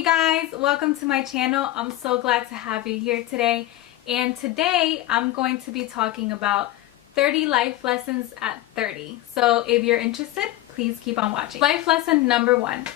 Hey guys, welcome to my channel. I'm so glad to have you here today. And today I'm going to be talking about 30 life lessons at 30. So if you're interested, please keep on watching. Life lesson number 1.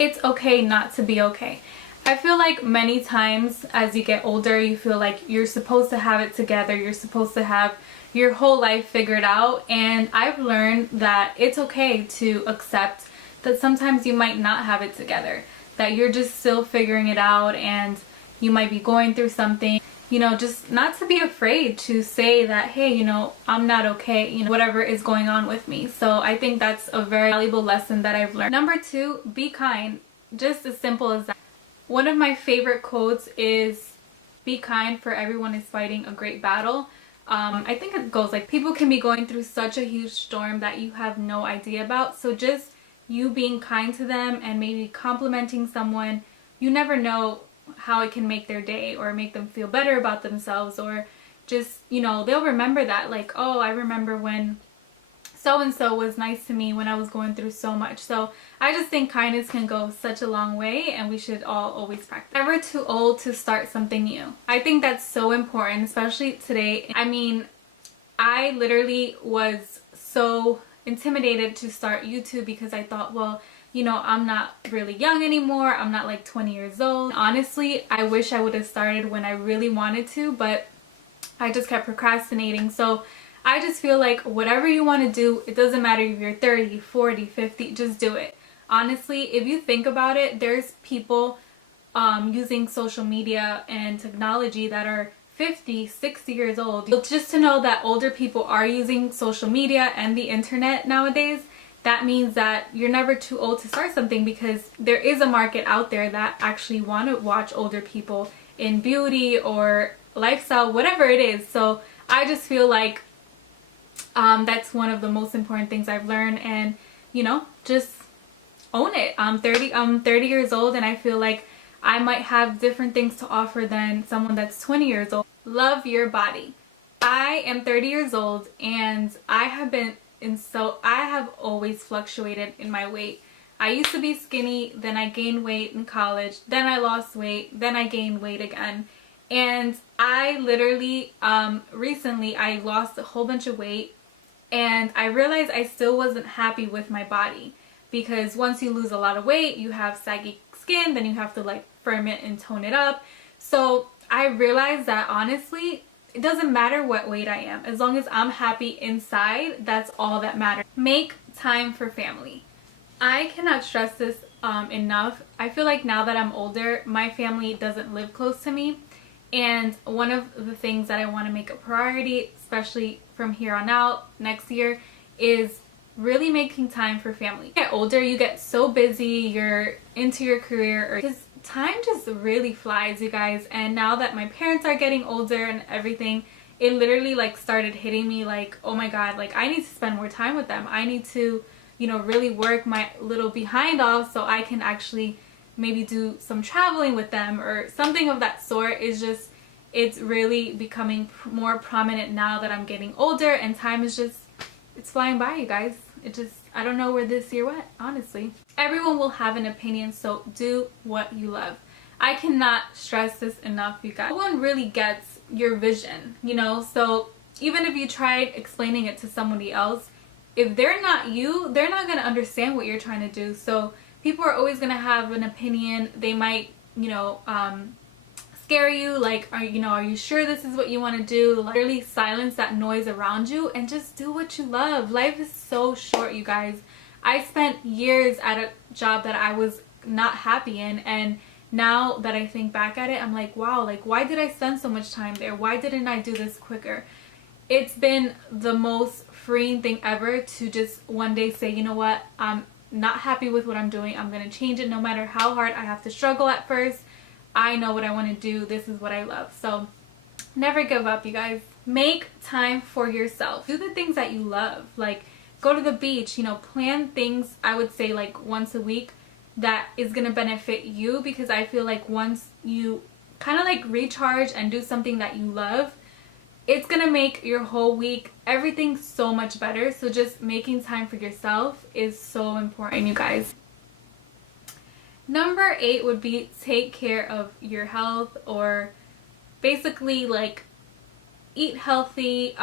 It's okay not to be okay. I feel like many times as you get older, you feel like you're supposed to have it together. You're supposed to have your whole life figured out. And I've learned that it's okay to accept that sometimes you might not have it together, that you're just still figuring it out and you might be going through something. You know, just not to be afraid to say that, hey, you know, I'm not okay, you know, whatever is going on with me. So I think that's a very valuable lesson that I've learned. Number 2, be kind. Just as simple as that. One of my favorite quotes is, be kind, for everyone is fighting a great battle. I think it goes like, people can be going through such a huge storm that you have no idea about. So just you being kind to them and maybe complimenting someone, you never know how it can make their day or make them feel better about themselves, or just, you know, they'll remember that, like, oh, I remember when so-and-so was nice to me when I was going through so much. So I just think kindness can go such a long way, and we should all always practice. Never too old to start something new. I think that's so important, especially today. I mean, I literally was so intimidated to start YouTube because I thought, well, you know, I'm not really young anymore. I'm not like 20 years old. Honestly, I wish I would have started when I really wanted to, but I just kept procrastinating. So I just feel like whatever you want to do, it doesn't matter if you're 30, 40, 50, just do it. Honestly, if you think about it, there's people using social media and technology that are 50, 60 years old. Just to know that older people are using social media and the internet nowadays, that means that you're never too old to start something, because there is a market out there that actually want to watch older people in beauty or lifestyle, whatever it is. So I just feel like that's one of the most important things I've learned, and you know, just own it. I'm 30 years old, and I feel like I might have different things to offer than someone that's 20 years old. Love your body. I am 30 years old, and I have always fluctuated in my weight. I used to be skinny, then I gained weight in college, then I lost weight, then I gained weight again. And I literally, recently I lost a whole bunch of weight, and I realized I still wasn't happy with my body, because once you lose a lot of weight, you have saggy skin, then you have to like firm it and tone it up. So I realized that honestly, it doesn't matter what weight I am, as long as I'm happy inside, that's all that matters. Make time for family. I cannot stress this enough. I feel like now that I'm older, my family doesn't live close to me, and one of the things that I want to make a priority, especially from here on out next year, is really making time for family. As you get older, you get so busy, you're into your career, or just time just really flies, you guys. And now that my parents are getting older and everything, it literally like started hitting me like, oh my god, like I need to spend more time with them. I need to, you know, really work my little behind off so I can actually maybe do some traveling with them or something of that sort. Is just, it's really becoming more prominent now that I'm getting older, and time is just, it's flying by, you guys. It just, I don't know where this year went, honestly. Everyone will have an opinion, so do what you love. I cannot stress this enough, you guys. No one really gets your vision, you know? So even if you tried explaining it to somebody else, if they're not you, they're not going to understand what you're trying to do. So people are always going to have an opinion. They might, you know, scare you, like, are you sure this is what you want to do? Like, really silence that noise around you and just do what you love. Life is so short, you guys. I spent years at a job that I was not happy in, and now that I think back at it, I'm like, wow, like why did I spend so much time there? Why didn't I do this quicker? It's been the most freeing thing ever to just one day say, you know what, I'm not happy with what I'm doing. I'm going to change it, no matter how hard I have to struggle at first. I know what I want to do. This is what I love. So never give up, you guys. Make time for yourself. Do the things that you love. Like go to the beach, you know, plan things, I would say like once a week, that is going to benefit you, because I feel like once you kind of like recharge and do something that you love, it's going to make your whole week, everything so much better. So just making time for yourself is so important, you guys. Number 8 would be take care of your health, or basically like eat healthy,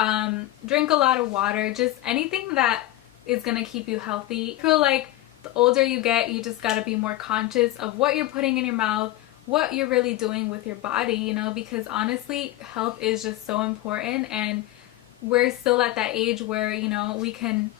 drink a lot of water, just anything that is gonna keep you healthy. I feel like the older you get, you just gotta be more conscious of what you're putting in your mouth, what you're really doing with your body, you know, because honestly, health is just so important, and we're still at that age where, you know, we can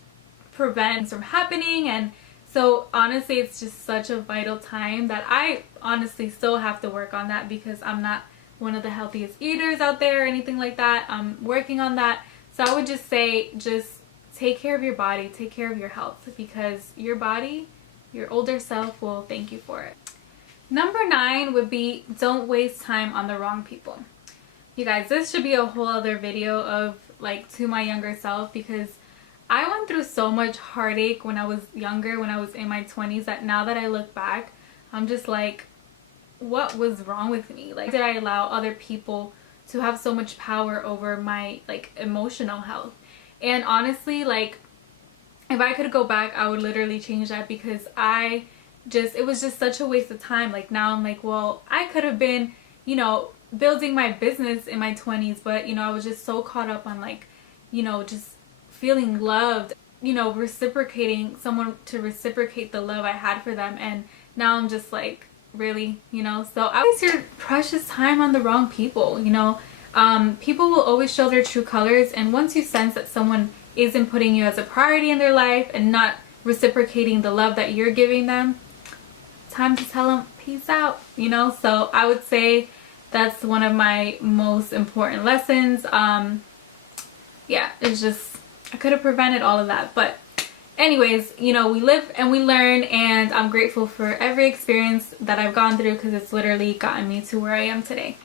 prevent from happening. And so honestly, it's just such a vital time that I honestly still have to work on that, because I'm not one of the healthiest eaters out there or anything like that. I'm working on that. So I would just say, just take care of your body, take care of your health, because your body, your older self will thank you for it. Number 9 would be don't waste time on the wrong people. You guys, this should be a whole other video of like to my younger self, because I went through so much heartache when I was younger, when I was in my 20s, that now that I look back, I'm just like, what was wrong with me? Like, did I allow other people to have so much power over my like emotional health? And honestly, like, if I could go back, I would literally change that, because it was just such a waste of time. Like, now I'm like, well, I could have been, you know, building my business in my 20s, but you know, I was just so caught up on like, you know, just feeling loved, you know, reciprocating, someone to reciprocate the love I had for them. And now I'm just like, really, you know? So I waste your precious time on the wrong people, you know? People will always show their true colors, and once you sense that someone isn't putting you as a priority in their life and not reciprocating the love that you're giving them, time to tell them peace out, you know? So I would say that's one of my most important lessons. Yeah, it's just, I could have prevented all of that, but anyways, you know, we live and we learn, and I'm grateful for every experience that I've gone through, because it's literally gotten me to where I am today.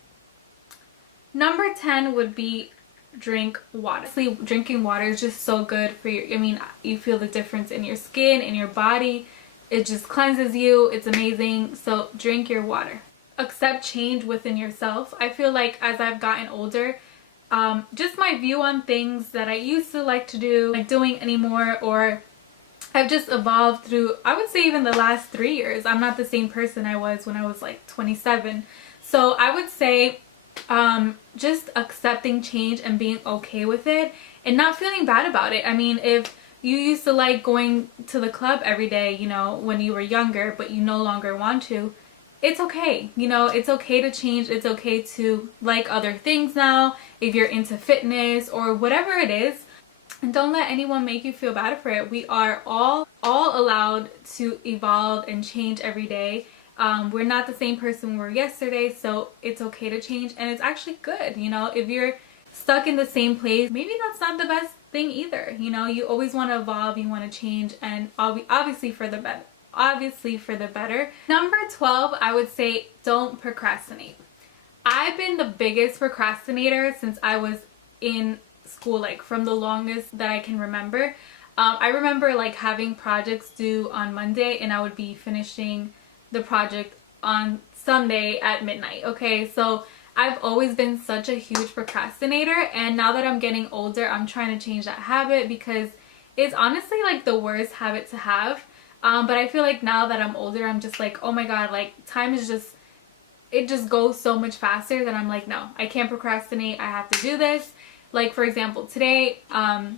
Number 10 would be drink water. Honestly, drinking water is just so good for your, I mean, you feel the difference in your skin, in your body. It just cleanses you. It's amazing. So drink your water. Accept change within yourself. I feel like as I've gotten older, just my view on things that I used to like to do, like doing anymore, or I've just evolved through, I would say, even the last 3 years. I'm not the same person I was when I was like 27. So I would say just accepting change and being okay with it and not feeling bad about it. I mean, if you used to like going to the club every day, you know, when you were younger, but you no longer want to, it's okay. You know, it's okay to change. It's okay to like other things now, if you're into fitness or whatever it is. And don't let anyone make you feel bad for it. We are all allowed to evolve and change every day. We're not the same person we were yesterday, so it's okay to change, and it's actually good. You know, if you're stuck in the same place, maybe that's not the best thing either. You know, you always want to evolve, you want to change, and obviously for the better. Obviously for the better. Number 12, I would say don't procrastinate. I've been the biggest procrastinator since I was in school, like from the longest that I can remember. I remember like having projects due on Monday, and I would be finishing the project on Sunday at midnight. Okay, so I've always been such a huge procrastinator, and now that I'm getting older, I'm trying to change that habit, because it's honestly like the worst habit to have. But I feel like now that I'm older, I'm just like, oh my god, like time is just, it just goes so much faster that I'm like, no, I can't procrastinate. I have to do this. Like, for example, today, I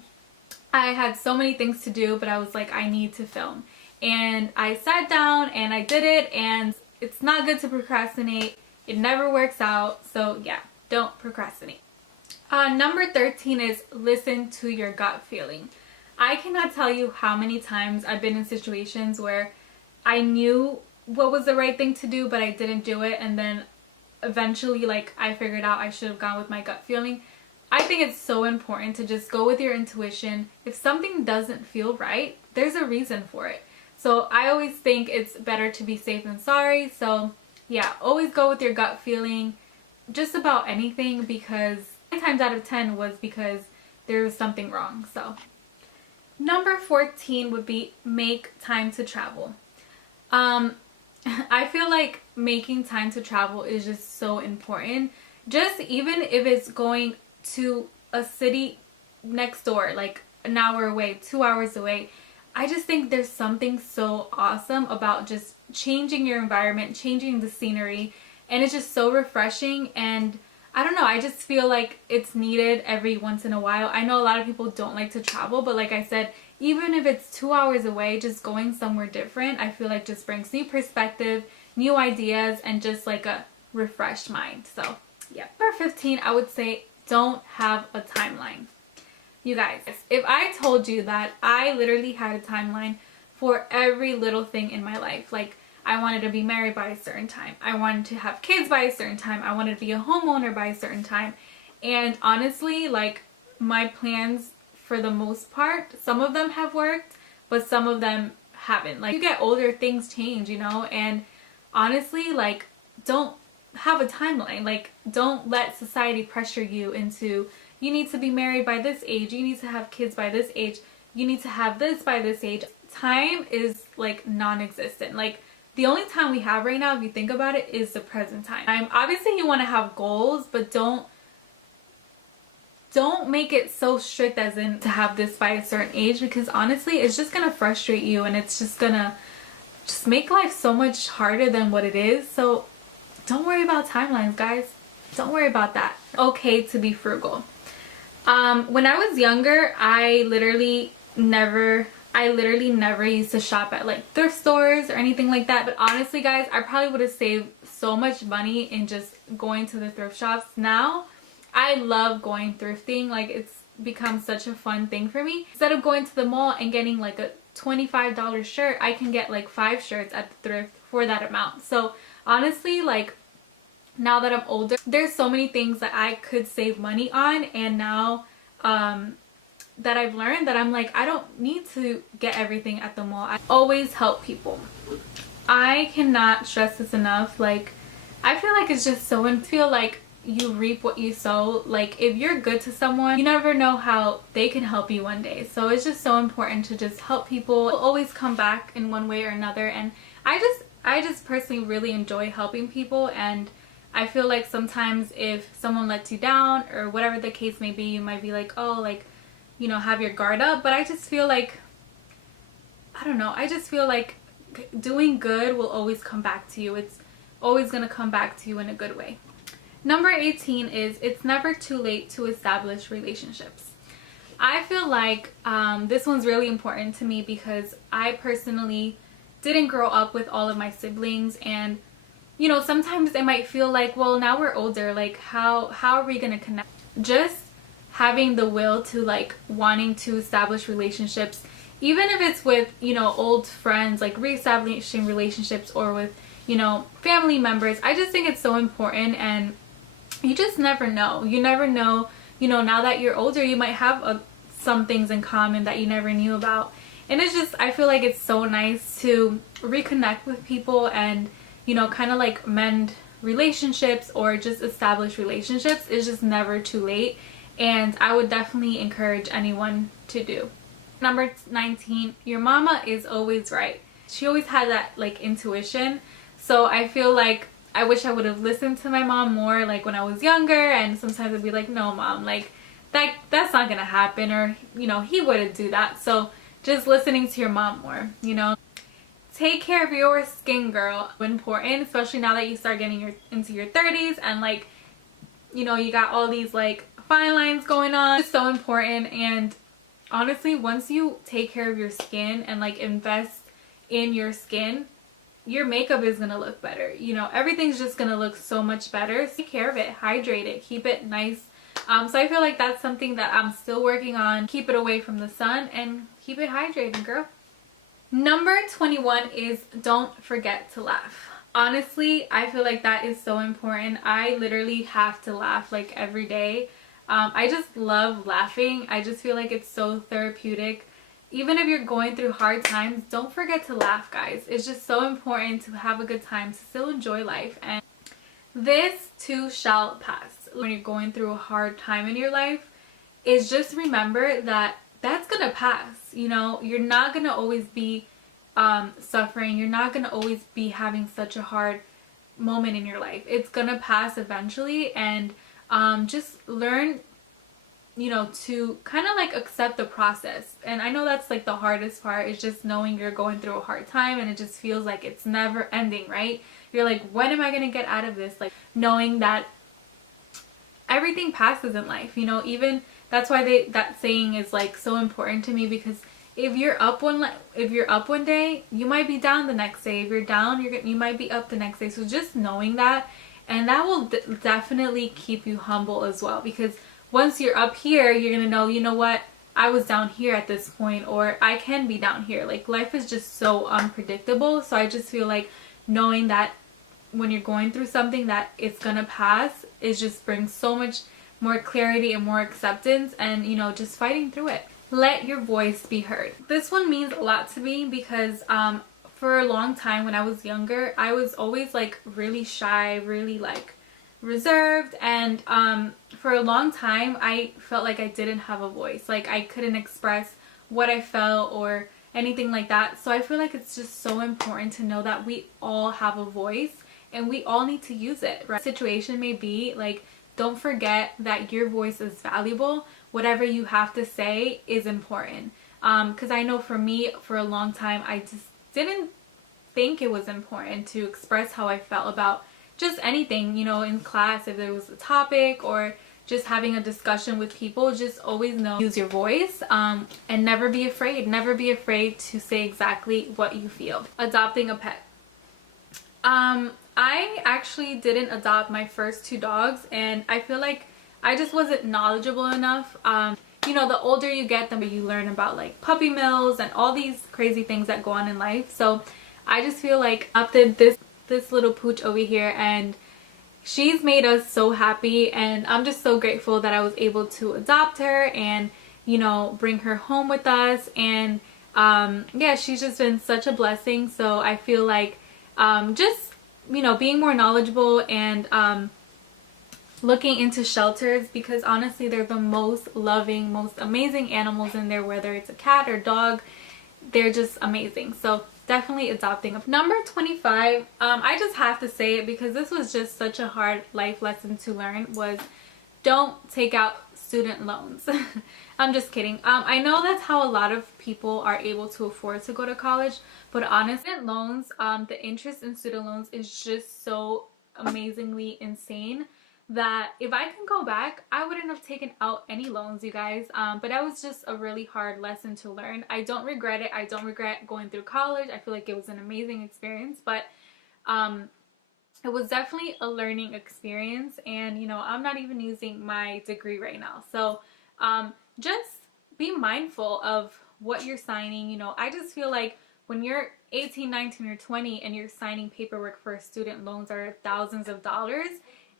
had so many things to do, but I was like, I need to film. And I sat down and I did it, and it's not good to procrastinate. It never works out. So yeah, don't procrastinate. Number 13 is listen to your gut feeling. I cannot tell you how many times I've been in situations where I knew what was the right thing to do, but I didn't do it, and then eventually like I figured out I should have gone with my gut feeling. I think it's so important to just go with your intuition. If something doesn't feel right, there's a reason for it. So I always think it's better to be safe than sorry. So yeah, always go with your gut feeling just about anything, because 9 times out of 10 was because there was something wrong. So number 14 would be make time to travel. I feel like making time to travel is just so important. Just even if it's going to a city next door, like an hour away, 2 hours away, I just think there's something so awesome about just changing your environment, changing the scenery, and it's just so refreshing. And I don't know, I just feel like it's needed every once in a while. I know a lot of people don't like to travel, but like I said, even if it's 2 hours away, just going somewhere different, I feel like just brings new perspective, new ideas, and just like a refreshed mind. So yeah. Number 15, I would say don't have a timeline. You guys, if I told you that I literally had a timeline for every little thing in my life, like I wanted to be married by a certain time, I wanted to have kids by a certain time, I wanted to be a homeowner by a certain time, and honestly, like my plans for the most part, some of them have worked, but some of them haven't. Like you get older, things change, you know, and honestly, like don't have a timeline. Like don't let society pressure you into, you need to be married by this age, you need to have kids by this age, you need to have this by this age. Time is like non-existent. Like the only time we have right now, if you think about it, is the present time. Obviously you want to have goals, but don't make it so strict as in to have this by a certain age, because honestly it's just gonna frustrate you and it's just gonna make life so much harder than what it is. So don't worry about timelines, guys. Don't worry about that. Okay to be frugal. When I was younger, I literally never used to shop at like thrift stores or anything like that. But honestly, guys, I probably would have saved so much money in just going to the thrift shops. Now, I love going thrifting. Like it's become such a fun thing for me. Instead of going to the mall and getting like a $25 shirt, I can get like 5 shirts at the thrift for that amount. So honestly, like now that I'm older, there's so many things that I could save money on, and now that I've learned that I'm like, I don't need to get everything at the mall. I always help people. I cannot stress this enough. Like I feel like it's just so, and feel like you reap what you sow. Like if you're good to someone, you never know how they can help you one day. So it's just so important to just help people. We'll always come back in one way or another, and I just personally really enjoy helping people. And I feel like sometimes if someone lets you down or whatever the case may be, you might be like, oh, like, you know, have your guard up. But I just feel like, I don't know, I just feel like doing good will always come back to you. It's always going to come back to you in a good way. Number 18 is it's never too late to establish relationships. I feel like this one's really important to me because I personally didn't grow up with all of my siblings, and you know, sometimes it might feel like, well, now we're older, like how are we gonna connect? Just having the will to like wanting to establish relationships, even if it's with, you know, old friends, like reestablishing relationships, or with, you know, family members. I just think it's so important, and you just never know. You never know, you know, now that you're older, you might have some things in common that you never knew about. And it's just, I feel like it's so nice to reconnect with people and, you know, kind of like mend relationships or just establish relationships. It's just never too late, and I would definitely encourage anyone to do. Number 19, your mama is always right. She always had that like intuition. So I feel like I wish I would have listened to my mom more, like when I was younger, and sometimes I'd be like, no mom, like that's not gonna happen, or you know, he wouldn't do that. So just listening to your mom more, you know. Take care of your skin, girl. Important, especially now that you start getting into your 30s, and like, you know, you got all these like fine lines going on. It's so important. And honestly, once you take care of your skin and like invest in your skin, your makeup is gonna look better. You know, everything's just gonna look so much better. So take care of it, hydrate it, keep it nice. So I feel like that's something that I'm still working on. Keep it away from the sun and keep it hydrated, girl. Number 21 is don't forget to laugh. Honestly, I feel like that is so important. I literally have to laugh like every day. I just love laughing. I just feel like it's so therapeutic. Even if you're going through hard times, don't forget to laugh, guys. It's just so important to have a good time, to still enjoy life. And this too shall pass. When you're going through a hard time in your life, is just remember that that's gonna pass. You know, you're not gonna always be suffering. You're not gonna always be having such a hard moment in your life. It's gonna pass eventually, and just learn you know, to kind of like accept the process. And I know that's like the hardest part, is just knowing you're going through a hard time and it just feels like it's never ending, right? You're like, when am I going to get out of this? Like knowing that everything passes in life, you know, even that's why that saying is like so important to me, because if you're up one day, you might be down the next day. If you're down, you might be up the next day. So just knowing that, and that will definitely keep you humble as well, because once you're up here, you're gonna know, you know what, I was down here at this point, or I can be down here. Like life is just so unpredictable. So I just feel like knowing that when you're going through something, that it's gonna pass, it just brings so much more clarity and more acceptance, and you know, just fighting through it. Let your voice be heard. This one means a lot to me because for a long time when I was younger, I was always like really shy, really like reserved, and for a long time I felt like I didn't have a voice. Like I couldn't express what I felt or anything like that. So I feel like it's just so important to know that we all have a voice and we all need to use it, right? Situation may be, like, don't forget that your voice is valuable. Whatever you have to say is important. Because I know for me, for a long time, I just didn't think it was important to express how I felt about just anything, you know, in class, if there was a topic or just having a discussion with people. Just always know, use your voice, and never be afraid. Never be afraid to say exactly what you feel. Adopting a pet. I actually didn't adopt my first two dogs, and I feel like I just wasn't knowledgeable enough. You know, the older you get, the more you learn about like puppy mills and all these crazy things that go on in life. So I just feel like I adopted this little pooch over here, and she's made us so happy, and I'm just so grateful that I was able to adopt her and, you know, bring her home with us. And yeah, she's just been such a blessing. So I feel like just, you know, being more knowledgeable and looking into shelters, because honestly they're the most loving, most amazing animals in there, whether it's a cat or dog. They're just amazing. So definitely adopting. Number 25, I just have to say it because this was just such a hard life lesson to learn, was don't take out student loans. I'm just kidding. I know that's how a lot of people are able to afford to go to college, but honestly, student loans, the interest in student loans is just so amazingly insane that if I can go back, I wouldn't have taken out any loans, you guys. But that was just a really hard lesson to learn. I don't regret it. I don't regret going through college. I feel like it was an amazing experience, but it was definitely a learning experience. And, you know, I'm not even using my degree right now. So just be mindful of what you're signing. You know, I just feel like when you're 18, 19, or 20 and you're signing paperwork for student loans are thousands of dollars,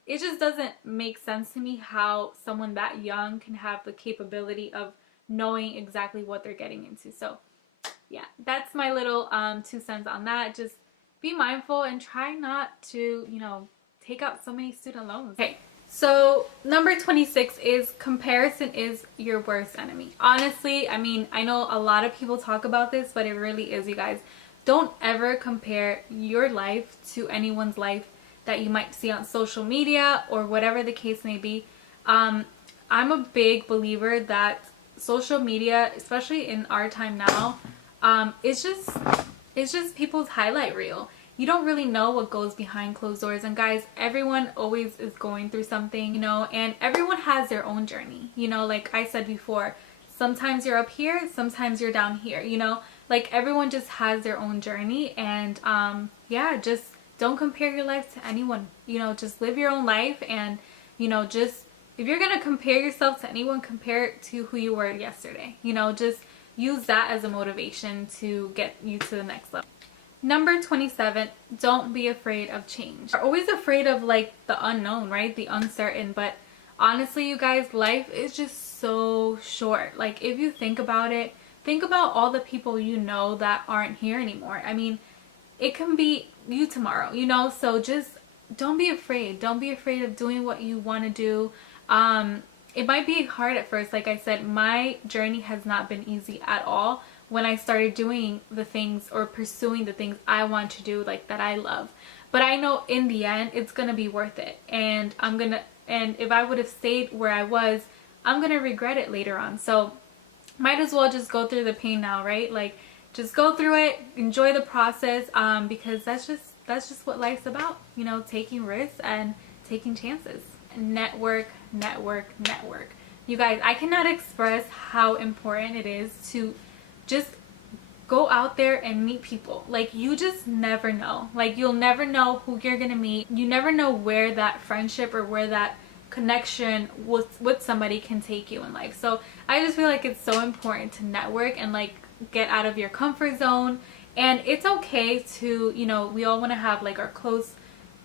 it just doesn't make sense to me how someone that young can have the capability of knowing exactly what they're getting into. So yeah, that's my little 2 cents on that. Just be mindful and try not to, you know, take out so many student loans. Okay, so number 26 is comparison is your worst enemy. Honestly, I mean, I know a lot of people talk about this, but it really is, you guys. Don't ever compare your life to anyone's life that you might see on social media or whatever the case may be. I'm a big believer that social media, especially in our time now, it's just people's highlight reel. You don't really know what goes behind closed doors. And guys, everyone always is going through something, you know, and everyone has their own journey. You know, like I said before, sometimes you're up here, sometimes you're down here, you know, like everyone just has their own journey. And yeah, just don't compare your life to anyone. You know, just live your own life. And, you know, just if you're going to compare yourself to anyone, compare it to who you were yesterday. You know, just use that as a motivation to get you to the next level. Number 27, don't be afraid of change. We're always afraid of like the unknown, right? The uncertain. But honestly, you guys, life is just so short. Like if you think about it, think about all the people you know that aren't here anymore. I mean, it can be you tomorrow, you know? So just don't be afraid. Don't be afraid of doing what you want to do. It might be hard at first. Like I said, my journey has not been easy at all when I started doing the things or pursuing the things I want to do, like that I love. But I know in the end, it's going to be worth it. And and if I would have stayed where I was, I'm gonna regret it later on. So might as well just go through the pain now, right? Like, just go through it, enjoy the process, because that's just what life's about, you know, taking risks and taking chances. Network, network, network. You guys, I cannot express how important it is to just go out there and meet people. Like, you just never know. Like, you'll never know who you're gonna meet. You never know where that friendship or where that connection with somebody can take you in life. So I just feel like it's so important to network and like get out of your comfort zone. And it's okay to, you know, we all want to have like our close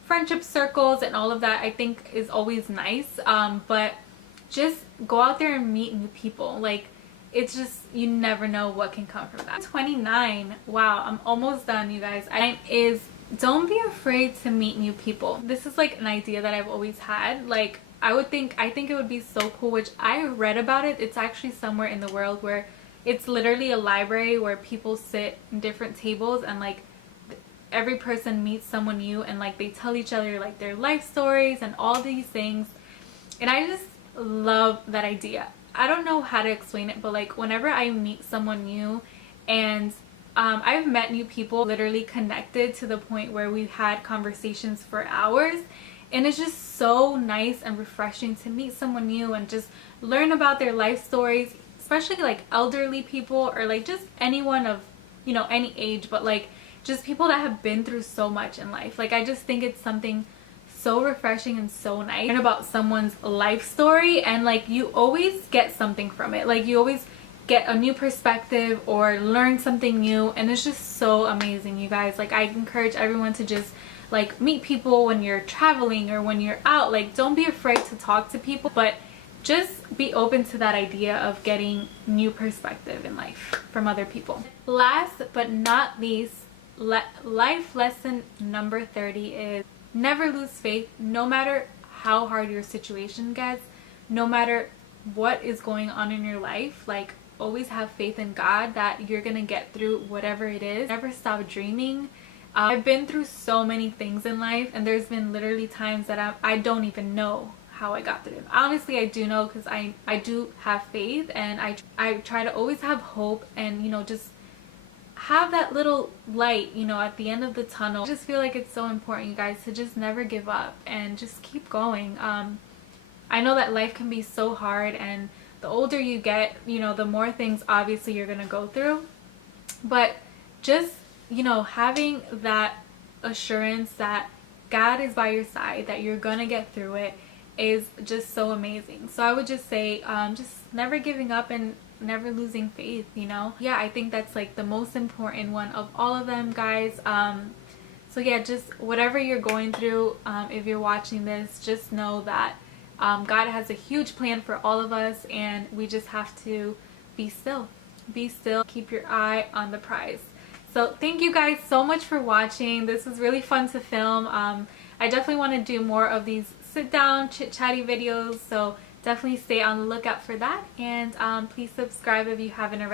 friendship circles and all of that, I think is always nice, but just go out there and meet new people. Like, it's just, you never know what can come from that. 29. Wow, I'm almost done, you guys. Don't be afraid to meet new people. This is like an idea that I've always had. Like, I think it would be so cool, which I read about it. It's actually somewhere in the world where it's literally a library where people sit in different tables and like every person meets someone new and like they tell each other like their life stories and all these things. And I just love that idea. I don't know how to explain it, but like whenever I meet someone new and I've met new people, literally connected to the point where we've had conversations for hours, and it's just so nice and refreshing to meet someone new and just learn about their life stories, especially like elderly people or like just anyone of, you know, any age, but like just people that have been through so much in life. Like, I just think it's something so refreshing and so nice. Learn about someone's life story and like you always get something from it. Like, you always get a new perspective or learn something new, and it's just so amazing, you guys. Like, I encourage everyone to just like meet people when you're traveling or when you're out. Like, don't be afraid to talk to people, but just be open to that idea of getting new perspective in life from other people. Last but not least, life lesson number 30 is never lose faith. No matter how hard your situation gets, no matter what is going on in your life, like, always have faith in God that you're gonna get through whatever it is. Never stop dreaming. I've been through so many things in life, and there's been literally times that I don't even know how I got through it. Honestly, I do know, because I do have faith, and I try to always have hope and, you know, just have that little light, you know, at the end of the tunnel. I just feel like it's so important, you guys, to just never give up and just keep going. I know that life can be so hard, and the older you get, you know, the more things obviously you're gonna go through, but just, you know, having that assurance that God is by your side, that you're gonna get through it, is just so amazing. So I would just say just never giving up and never losing faith, you know. Yeah, I think that's like the most important one of all of them, guys. So yeah, just whatever you're going through, if you're watching this, just know that God has a huge plan for all of us, and we just have to be still, keep your eye on the prize. So thank you guys so much for watching. This was really fun to film. I definitely want to do more of these sit down chit chatty videos, so definitely stay on the lookout for that, and please subscribe if you haven't already.